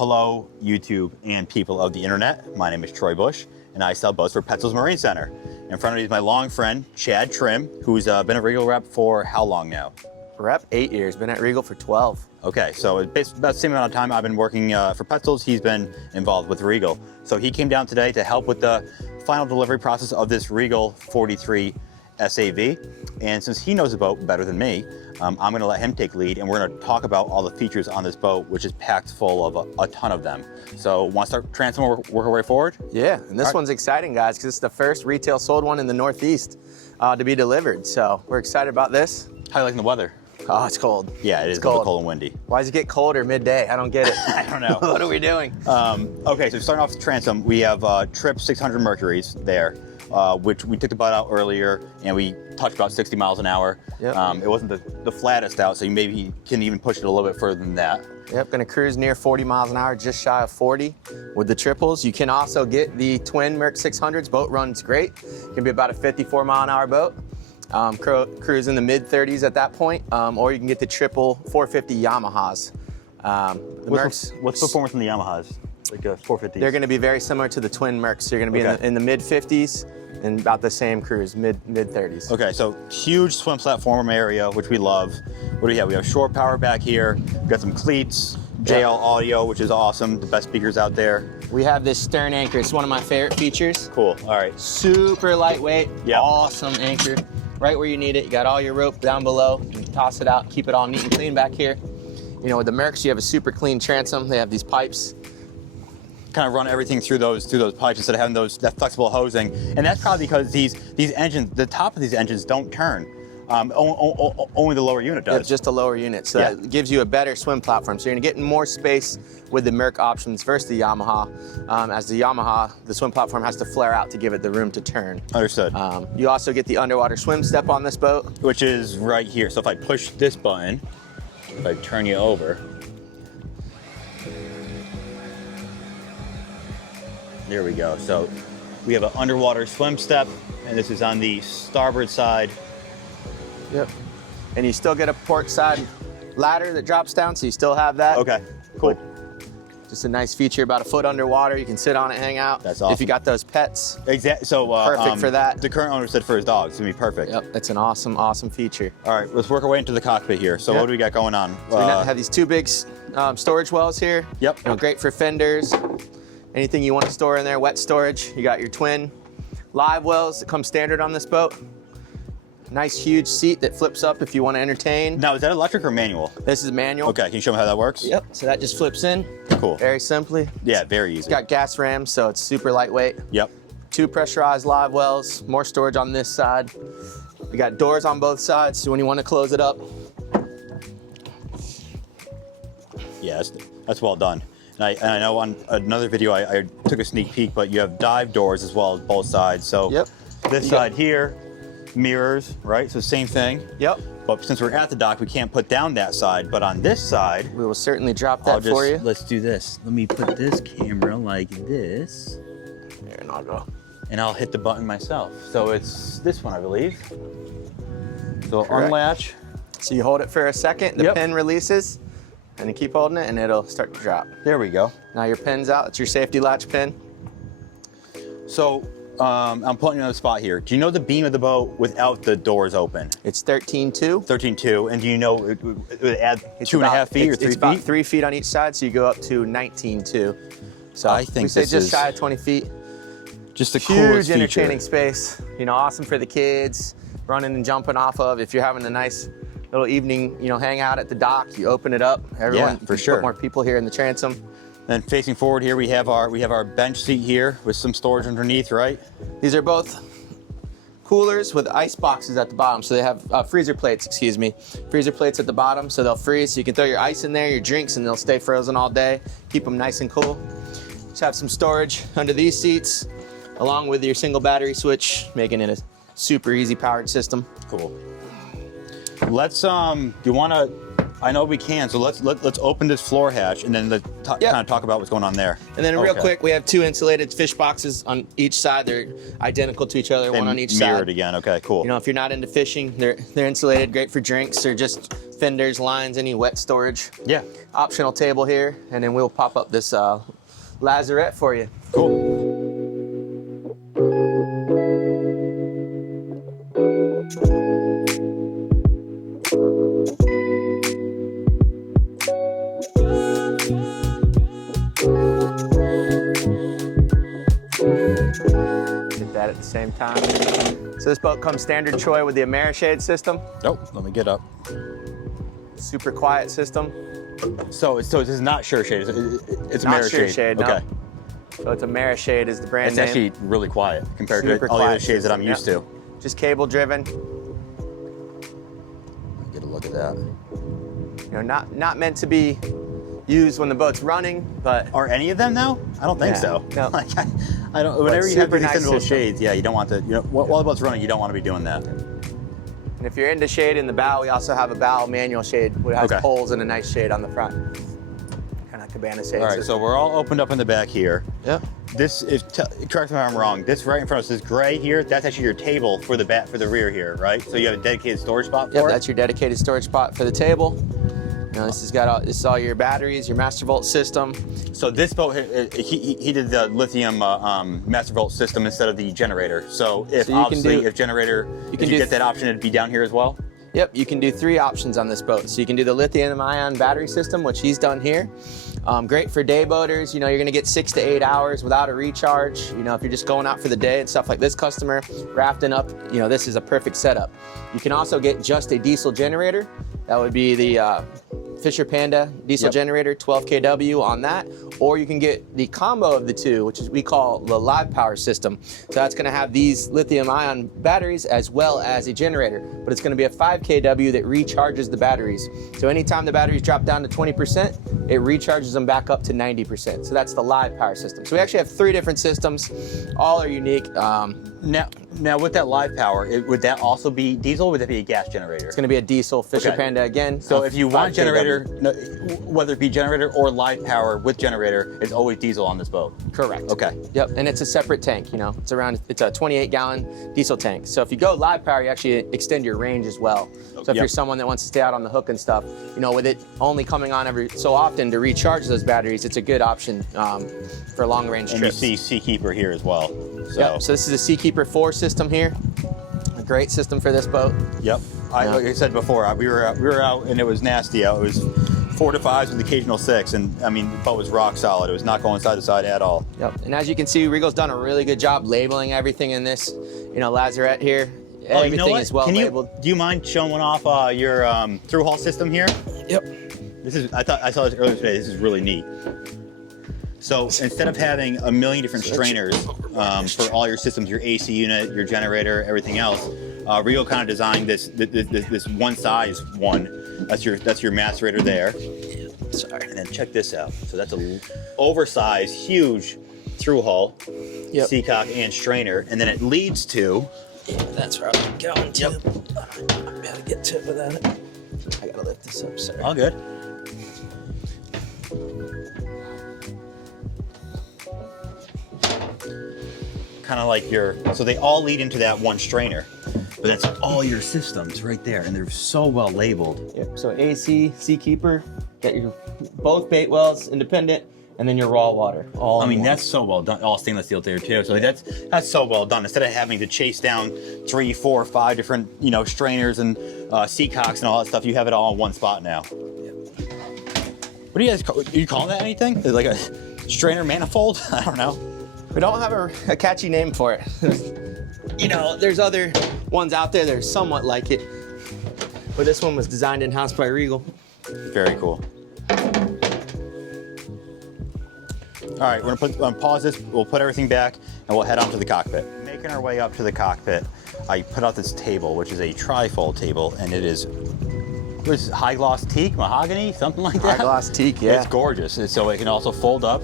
Hello, YouTube and people of the internet. My name is Troy Bush, and I sell boats for Petzl's Marine Center. In front of me is my long friend, Chad Trim, who's been a Regal rep for how long now? Rep, 8 years, been at Regal for 12. Okay, so it's basically about the same amount of time I've been working for Petzl's. He's been involved with Regal. So he came down today to help with the final delivery process of this Regal 43 SAV. And since he knows the boat better than me, I'm gonna let him take lead, and we're gonna talk about all the features on this boat, which is packed full of a ton of them. So want to start transferring, work our way forward? Yeah, and this one's exciting, guys, because it's the first retail sold one in the Northeast to be delivered. So we're excited about this. How are you liking the weather? Oh, it's cold. Yeah, it is cold and windy. Why does it get colder midday? I don't get it. I don't know. What are we doing? Okay, so starting off the transom, we have Trip 600 Mercuries there, which we took the boat out earlier, and we touched about 60 miles an hour. Yep. It wasn't the flattest out, so you maybe can even push it a little bit further than that. Yep, gonna cruise near 40 miles an hour, just shy of 40 with the triples. You can also get the twin Merc 600s. Boat runs great. Can be about a 54 mile an hour boat. Cruise in the mid 30s at that point, or you can get the triple 450 Yamahas. What's performance in the Yamahas? Like a 450? They're gonna be very similar to the twin Mercs. So you're gonna be in the mid 50s and about the same cruise, mid 30s. Okay, so huge swim platform area, which we love. What do we have? We have shore power back here. We've got some cleats, JL audio, which is awesome. The best speakers out there. We have this stern anchor. It's one of my favorite features. Cool, all right. Super lightweight, awesome anchor. Right where you need it. You got all your rope down below. You can toss it out, keep it all neat and clean back here. You know, with the Mercs, you have a super clean transom. They have these pipes. Kind of run everything through those pipes instead of having that flexible hosing. And that's probably because these engines, the top of these engines don't turn. Only the lower unit does. Yeah, just a lower unit. So that gives you a better swim platform. So you're gonna get more space with the Merc options versus the Yamaha. As the Yamaha, the swim platform has to flare out to give it the room to turn. Understood. You also get the underwater swim step on this boat. Which is right here. So if I push this button, if I turn you over, there we go. So we have an underwater swim step, and this is on the starboard side. Yep. And you still get a port side ladder that drops down, so you still have that. Okay, cool. Just a nice feature, about a foot underwater. You can sit on it, hang out. That's awesome. If you got those pets. Exactly. So perfect for that. The current owner said for his dog, it's gonna be perfect. Yep, it's an awesome, awesome feature. All right, let's work our way into the cockpit here. So what do we got going on? So we have these two big storage wells here. Yep. You know, great for fenders. Anything you want to store in there, wet storage. You got your twin live wells that come standard on this boat. Nice huge seat that flips up if you want to entertain. Now, is that electric or manual? This is manual. Okay, can you show me how that works? Yep, so that just flips in. Cool. Very simply. Yeah, very easy. It's got gas rams, so it's super lightweight. Yep. 2 pressurized live wells, more storage on this side. We got doors on both sides, so when you want to close it up. Yeah, that's well done. And I know on another video I took a sneak peek, but you have dive doors as well as both sides. So this side here, mirrors, right? So same thing. Yep. But since we're at the dock, we can't put down that side. But on this side, we will certainly drop that for you. Let's do this. Let me put this camera like this. There, and I'll go. And I'll hit the button myself. So it's this one, I believe. So Correct. Unlatch. So you hold it for a second, the pin releases, and you keep holding it, and it'll start to drop. There we go. Now your pin's out. It's your safety latch pin. So I'm putting you on the spot here. Do you know the beam of the boat without the doors open? It's 13.2. 13.2, and do you know it would add It's 2.5 feet or 3 feet? It's about 3 feet on each side, so you go up to 19.2. So I think we say this just is shy of 20 feet. Just the coolest Huge feature. entertaining space. You know, awesome for the kids, running and jumping off of. If you're having a nice little evening, you know, hang out at the dock, you open it up. Everyone, for sure. Put more people here in the transom. Then facing forward here, we have our bench seat here with some storage underneath, right? These are both coolers with ice boxes at the bottom. So they have freezer plates, excuse me. Freezer plates at the bottom, so they'll freeze. So you can throw your ice in there, your drinks, and they'll stay frozen all day. Keep them nice and cool. Just have some storage under these seats, along with your single battery switch, making it a super easy powered system. Cool. Let's do you want to? I know we can. So let's open this floor hatch, and then kind of talk about what's going on there. And then real quick, we have 2 insulated fish boxes on each side. They're identical to each other, one on each side. Mirrored again. Okay, cool. You know, if you're not into fishing, they're insulated, great for drinks. They're just fenders, lines, any wet storage. Yeah. Optional table here, and then we'll pop up this lazarette for you. Cool. Did that at the same time. So this boat comes standard Troy with the PowerShade system. Oh, let me get up. Super quiet system. So this is not sure shade. It's Not mirror sure shade. shade, no. Okay. So it's a PowerShade is the brand It's name. actually really quiet compared Super to all the other quiet shades that I'm system, used to. Just cable driven. Get a look at that. You know, not meant to be used when the boat's running, but Are any of them now? I don't think Yeah, so. no. Like, I don't. Whenever you have super these nice extendable system. shades, yeah, you don't want to. You know, while the boat's running, you don't want to be doing that. and if you're into shade in the bow, we also have a bow manual shade which has Okay. poles and a nice shade on the front. Kind of cabana shade. All right, so we're all opened up in the back here. Yep. This is, correct me if I'm wrong, this right in front of us, this gray here, that's actually your table for the rear here, right? So you have a dedicated storage spot Yep, for it? that's your dedicated storage spot for the table. You know, this is all your batteries, your master volt system. So this boat, he did the lithium master volt system instead of the generator. So if So you can obviously, do- if generator, you if can you do get that option, it'd be down here as well? Yep, you can do 3 options on this boat. So you can do the lithium-ion battery system, which he's done here. Great for day boaters. You know, you're gonna get 6 to 8 hours without a recharge. You know, if you're just going out for the day and stuff like this customer, rafting up, you know, this is a perfect setup. You can also get just a diesel generator. That would be the Fisher Panda diesel generator, 12 kW on that. Or you can get the combo of the 2, which is we call the live power system. So that's gonna have these lithium-ion batteries as well as a generator, but it's gonna be a 5 kW that recharges the batteries. So anytime the batteries drop down to 20%, it recharges them back up to 90%. So that's the live power system. So we actually have 3 different systems. All are unique. Now with that live power, would that also be diesel or would that be a gas generator? It's gonna be a diesel Fisher Okay. Panda again. So if you 5 want kW. generator, no, whether it be generator or live power with generator, it's always diesel on this boat. Correct. Okay. Yep, and it's a separate tank, you know. It's a 28-gallon diesel tank. So if you go live power, you actually extend your range as well. So if you're someone that wants to stay out on the hook and stuff, you know, with it only coming on every so often to recharge those batteries, it's a good option for long range And trips. you see Seakeeper here as well. So, Yep, so this is a Seakeeper 4 system here. A great system for this boat. yep. Like I said before, we were out and it was nasty out. It was 4 to 5s with occasional 6, and I mean, the boat was rock solid. It was not going side to side at all. Yep, and as you can see, Regal's done a really good job labeling everything in this, you know, lazarette here. Everything you know what? is well labeled. Do you mind showing off your through hull system here? Yep. This is I saw this earlier today. This is really neat. So instead of having a million different strainers for all your systems, your AC unit, your generator, everything else, Regal kind of designed this one size one. That's your macerator there. Sorry. And then check this out. So that's a oversized, huge through hull, seacock and strainer, and then it leads to. Yeah, that's where I'm going to. I gotta get to it without it. I gotta lift this up, sorry. All good. Kind of like so they all lead into that one strainer, but that's all your systems right there, and they're so well labeled. Yep, so AC, Seakeeper, got your both bait wells independent, and then your raw water. All I mean, in one. that's so well done. All stainless steel there too. So that's so well done. Instead of having to chase down 3, 4, 5 different strainers and seacocks and all that stuff, you have it all in one spot now. What do you guys call? Are you calling that anything? Like a strainer manifold? I don't know. We don't have a catchy name for it. You know, there's other ones out there that are somewhat like it, but this one was designed in-house by Regal. Very cool. All right, we're gonna pause this. We'll put everything back, and we'll head on to the cockpit. Making our way up to the cockpit, I put out this table, which is a trifold table, and it is high gloss teak, mahogany, something like that. High gloss teak, yeah. It's gorgeous. And so it can also fold up,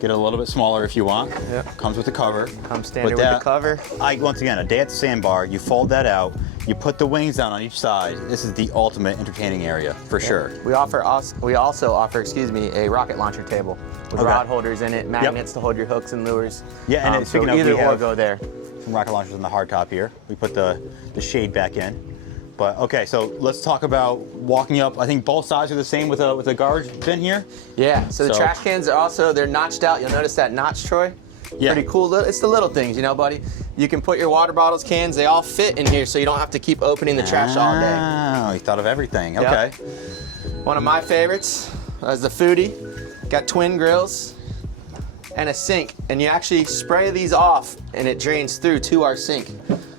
get it a little bit smaller if you want. Yep. Comes with the cover. Comes standard with the cover. Once again, a day at the sandbar, you fold that out, You put the wings down on each side. This is the ultimate entertaining area for sure. We also offer, excuse me, a rocket launcher table with rod holders in it, magnets to hold your hooks and lures. Yeah, and so either or go there. Some rocket launchers on the hard top here. We put the shade back in. But okay, so let's talk about walking up. I think both sides are the same with a garbage bin here. Yeah, so the trash cans are also, they're notched out. You'll notice that notch, Troy. Yeah. Pretty cool. It's the little things, you know, buddy. You can put your water bottles, cans, they all fit in here so you don't have to keep opening the trash all day. Oh, you thought of everything. Okay. Yep. One of my favorites is the foodie. Got twin grills and a sink. And you actually spray these off and it drains through to our sink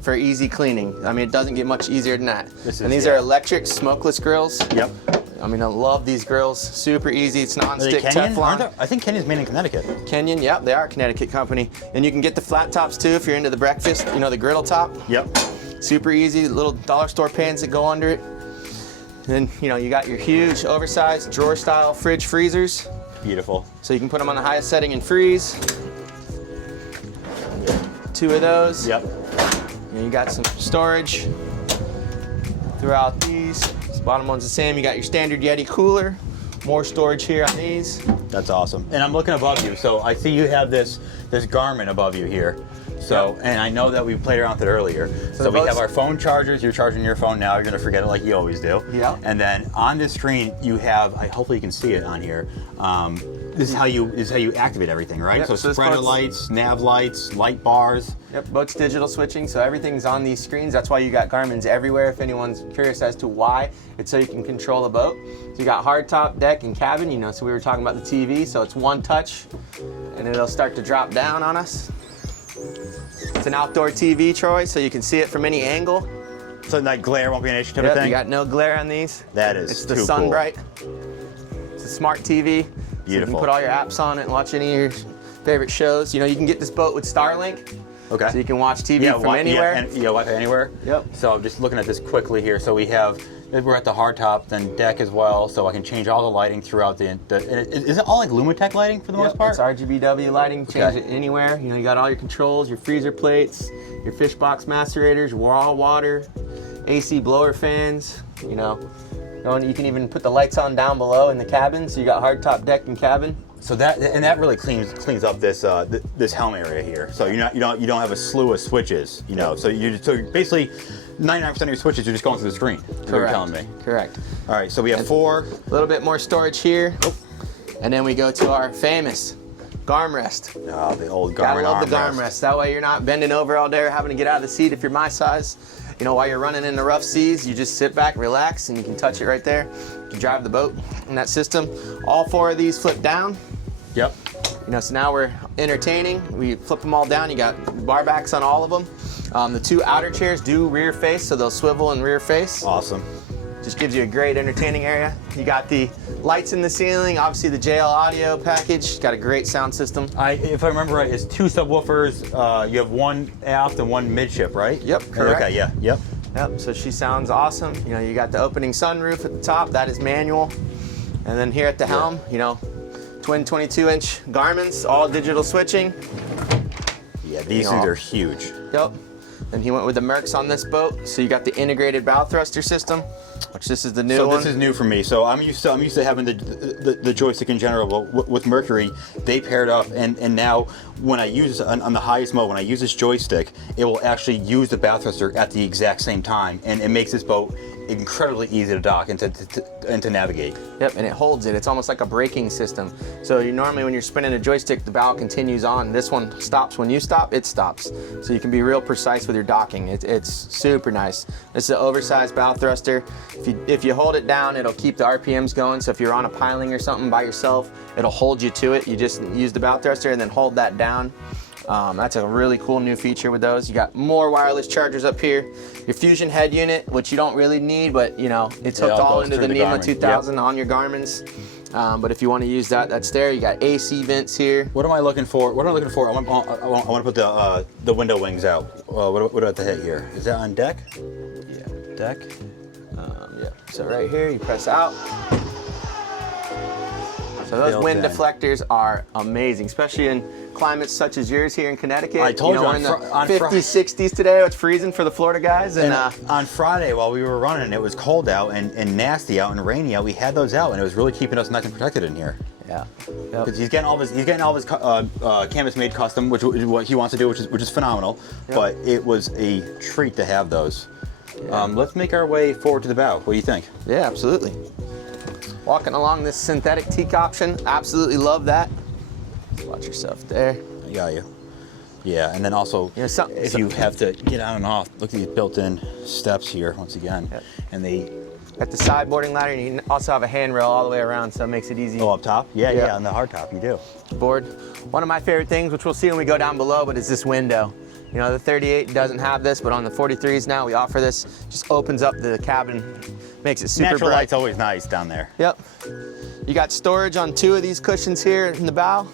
for easy cleaning. I mean, it doesn't get much easier than that. These are electric smokeless grills. Yep. I mean, I love these grills. Super easy. It's non-stick Teflon. I think Kenyon's made in Connecticut. Kenyon, yep, they are a Connecticut company. And you can get the flat tops too if you're into the breakfast, you know, the griddle top. Yep. Super easy, little dollar store pans that go under it. And then, you know, you got your huge oversized drawer style fridge freezers. Beautiful. So you can put them on the highest setting and freeze. 2 of those. Yep. And you got some storage throughout these. This bottom one's the same. You got your standard Yeti cooler. More storage here on these. That's awesome. And I'm looking above you, so I see you have this Garmin above you here. So, and I know that we played around with it earlier. So we have our phone chargers. You're charging your phone now. You're gonna forget it like you always do. Yeah. And then on this screen, you have. Hopefully you can see it on here. This is how you activate everything, right? Yep, So spreader lights, nav lights, light bars. Yep, boat's digital switching, so everything's on these screens. That's why you got Garmin's everywhere. If anyone's curious as to why, it's so you can control the boat. So you got hardtop, deck, and cabin. You know, so we were talking about the TV. So it's one touch, and it'll start to drop down on us. It's an outdoor TV, Troy, so you can see it from any angle. So that glare won't be an issue type of thing? You got no glare on these. That is It's the too sun cool. bright. It's a smart TV. Beautiful. So you can put all your apps on it and watch any of your favorite shows. You know, you can get this boat with Starlink. Okay. So you can watch TV from anywhere. Yeah, Wi-Fi anywhere. Yep. So I'm just looking at this quickly here. So we're at the hardtop, then deck as well. So I can change all the lighting throughout is it all like Lumitech lighting for the most part? It's RGBW lighting. Change it anywhere. You know, you got all your controls, your freezer plates, your fish box macerators, raw water, AC blower fans. You know, you can even put the lights on down below in the cabin. So you got hardtop, deck, and cabin. So that really cleans up this this helm area here. So you don't have a slew of switches. You know, so basically 99% of your switches are just going through the screen. Correct. You're telling me. Correct. All right. So we have 4. A little bit more storage here, and then we go to our famous armrest. Oh, the old Garmin Gotta love the armrest. armrest. That way you're not bending over all day or having to get out of the seat if you're my size. You know, while you're running in the rough seas, you just sit back, relax, and you can touch it right there. You can drive the boat in that system. All 4 of these flip down. Yep. You know, so now we're entertaining. We flip them all down. You got bar backs on all of them. The 2 outer chairs do rear face, so they'll swivel and rear face. Awesome. Just gives you a great entertaining area. You got the lights in the ceiling, obviously the JL audio package. Got a great sound system. If I remember right, it's 2 subwoofers. You have 1 aft and 1 midship, right? Yep, correct. Okay, yeah, yep. Yep, so she sounds awesome. You know, you got the opening sunroof at the top. That is manual. And then here at the helm, you know, twin 22-inch Garmin's, all digital switching. Yeah, these things are huge. Yep. Then he went with the Mercs on this boat. So you got the integrated bow thruster system, which this is the new one. So this is new for me. So I'm used to having the joystick in general, but with Mercury, they paired up, and now when I use on the highest mode, when I use this joystick, it will actually use the bow thruster at the exact same time, and it makes this boat incredibly easy to dock and to navigate. Yep, and it holds it. It's almost like a braking system. So you normally, when you're spinning a joystick, the bow continues on. This one stops when you stop, it stops. So you can be real precise with your docking. It's super nice. This is an oversized bow thruster. If you hold it down, it'll keep the RPMs going. So if you're on a piling or something by yourself, it'll hold you to it. You just use the bow thruster and then hold that down. That's a really cool new feature with those. You got more wireless chargers up here. Your Fusion head unit, which you don't really need, but you know, it's hooked all into the NEMA 2000 on your Garmin's. But if you want to use that, that's there. You got AC vents here. What am I looking for? I want to put the window wings out. What do I have to hit here? Is that on deck? Yeah. Deck? Yeah. So right here, you press out. So those wind Built in. deflectors are amazing, especially in climates such as yours here in Connecticut. I told you, we're on in the on 50s, 60s today. It's freezing for the Florida guys. And on Friday, while we were running, it was cold out and nasty out and rainy out. We had those out, and it was really keeping us nice and protected in here. yeah, Because he's getting all his canvas made custom, which is what he wants to do, which is phenomenal. Yep. But it was a treat to have those. Let's make our way forward to the bow. What do you think? yeah, absolutely. Walking along this synthetic teak option, absolutely love that. Watch yourself there. I got you. Yeah, and then also, You know, if you have to get on and off, look at these built-in steps here once again, Yep. and they At the sideboarding ladder, and you can also have a handrail all the way around, so it makes it easy. go up top. Yeah, Yeah. yeah, on the hard top you do. Board. One of my favorite things, which we'll see when we go down below, but is this window. You know, the 38 doesn't have this, but on the 43s now we offer this. Just opens up the cabin, makes it super Natural bright. light's always nice down there. Yep. You got storage on 2 of these cushions here in the bow.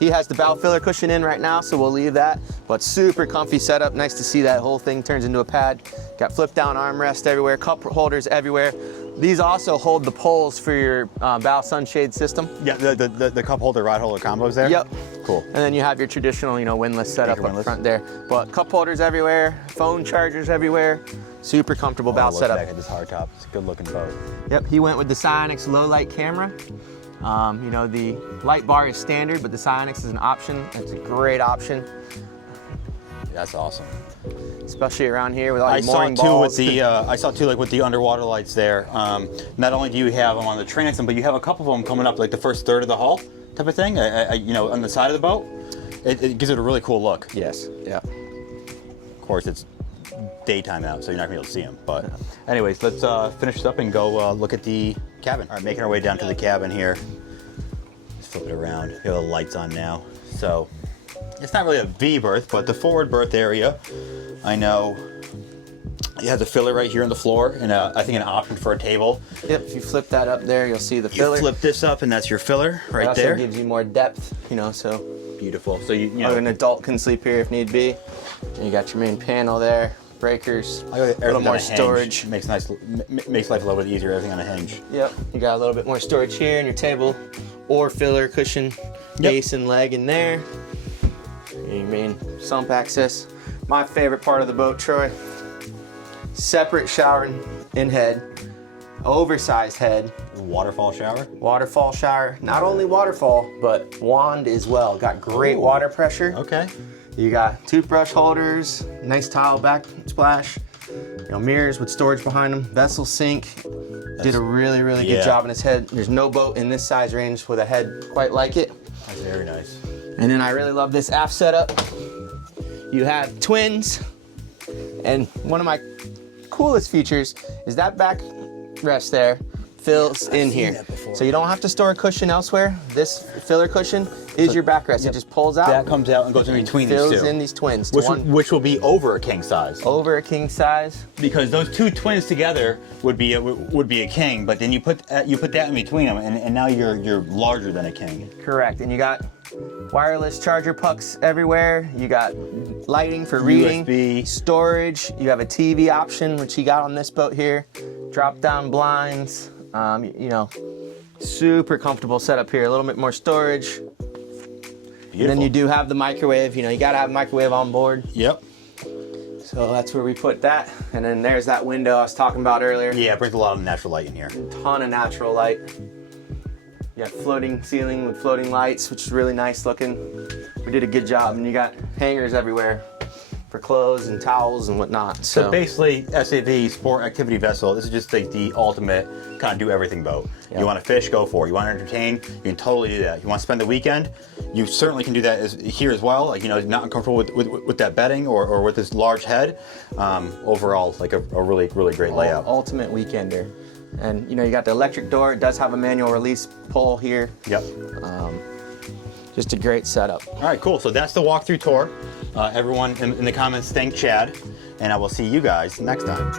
He has the bow filler cushion in right now, so we'll leave that. But super comfy setup. Nice to see that whole thing turns into a pad. Got flip down armrest everywhere, cup holders everywhere. These also hold the poles for your bow sunshade system. Yeah, the cup holder, rod holder combos there? Yep. Cool. And then you have your traditional, you know, windlass setup Anchor up windlass. front there. But cup holders everywhere, phone chargers everywhere. Super comfortable bow Look setup. back at this hard top. It's a good looking boat. Yep, he went with the Sionix low light camera. You know, the light bar is standard, but the Sionix is an option. It's a great option, That's awesome. especially around here with all I your saw mooring too balls. with the I saw too like with the underwater lights there. Not only do you have them on the transom, but you have a couple of them coming up like the first third of the hull type of thing. You know, on the side of the boat, it gives it a really cool look. Yes, yeah. Of course, it's daytime out, so you're not gonna be able to see them. But anyways, let's finish this up and go look at the cabin. All right, making our way down to the cabin here. Just flip it around. We have the lights on now. So it's not really a V berth, but the forward berth area, I know it has a filler right here on the floor, and I think an option for a table. Yep, if you flip that up there, you'll see the You filler. flip this up, and that's your filler It right also there. gives you more depth, you know, so Beautiful. So you know, an adult can sleep here if need be. And you got your main panel there, breakers, a little more storage. Makes life a little bit easier. Everything on a hinge. Yep, you got a little bit more storage here in your table, or filler cushion, base and leg in there. Your main sump access. My favorite part of the boat, Troy. Separate shower in head, oversized head, Waterfall shower. waterfall shower. Not only waterfall, but wand as well. Got great Ooh. water pressure. Okay. You got toothbrush holders, nice tile backsplash, you know, mirrors with storage behind them, vessel sink. Did a really, really good yeah. job in his head. There's no boat in this size range with a head quite like it. That's very nice. And then I really love this aft setup. You have twins, and one of my coolest features is that backrest there fills in seen here. that before. So you don't have to store a cushion elsewhere. This filler cushion is your backrest. It just pulls out. That comes out and goes in between these fills two. in these twins. Which will be over a king size. Over a king size. Because those two twins together would be a king, but then you put that in between them, and now you're larger than a king. Correct. And you got wireless charger pucks everywhere. You got lighting for reading, USB. storage. You have a TV option, which you got on this boat here. Drop down blinds. You know, super comfortable setup here. A little bit more storage. Beautiful. And then you do have the microwave. You know, you got to have a microwave on board. Yep. So that's where we put that. And then there's that window I was talking about earlier. Yeah, it brings a lot of natural light in here. Ton of natural light. You got floating ceiling with floating lights, which is really nice looking. We did a good job. And you got hangers everywhere for clothes and towels and whatnot. So basically, SAV, sport activity vessel, this is just like the ultimate kind of do everything boat. Yeah. You want to fish, go for it. You want to entertain, you can totally do that. You want to spend the weekend, you certainly can do that here as well. Like, you know, not uncomfortable with that bedding or with this large head. Overall, like a really, really great layout. Ultimate weekender. And you know, you got the electric door. It does have a manual release pull here. Yep. Just a great setup. All right, cool. So that's the walkthrough tour. Everyone in the comments, thank Chad, and I will see you guys next time.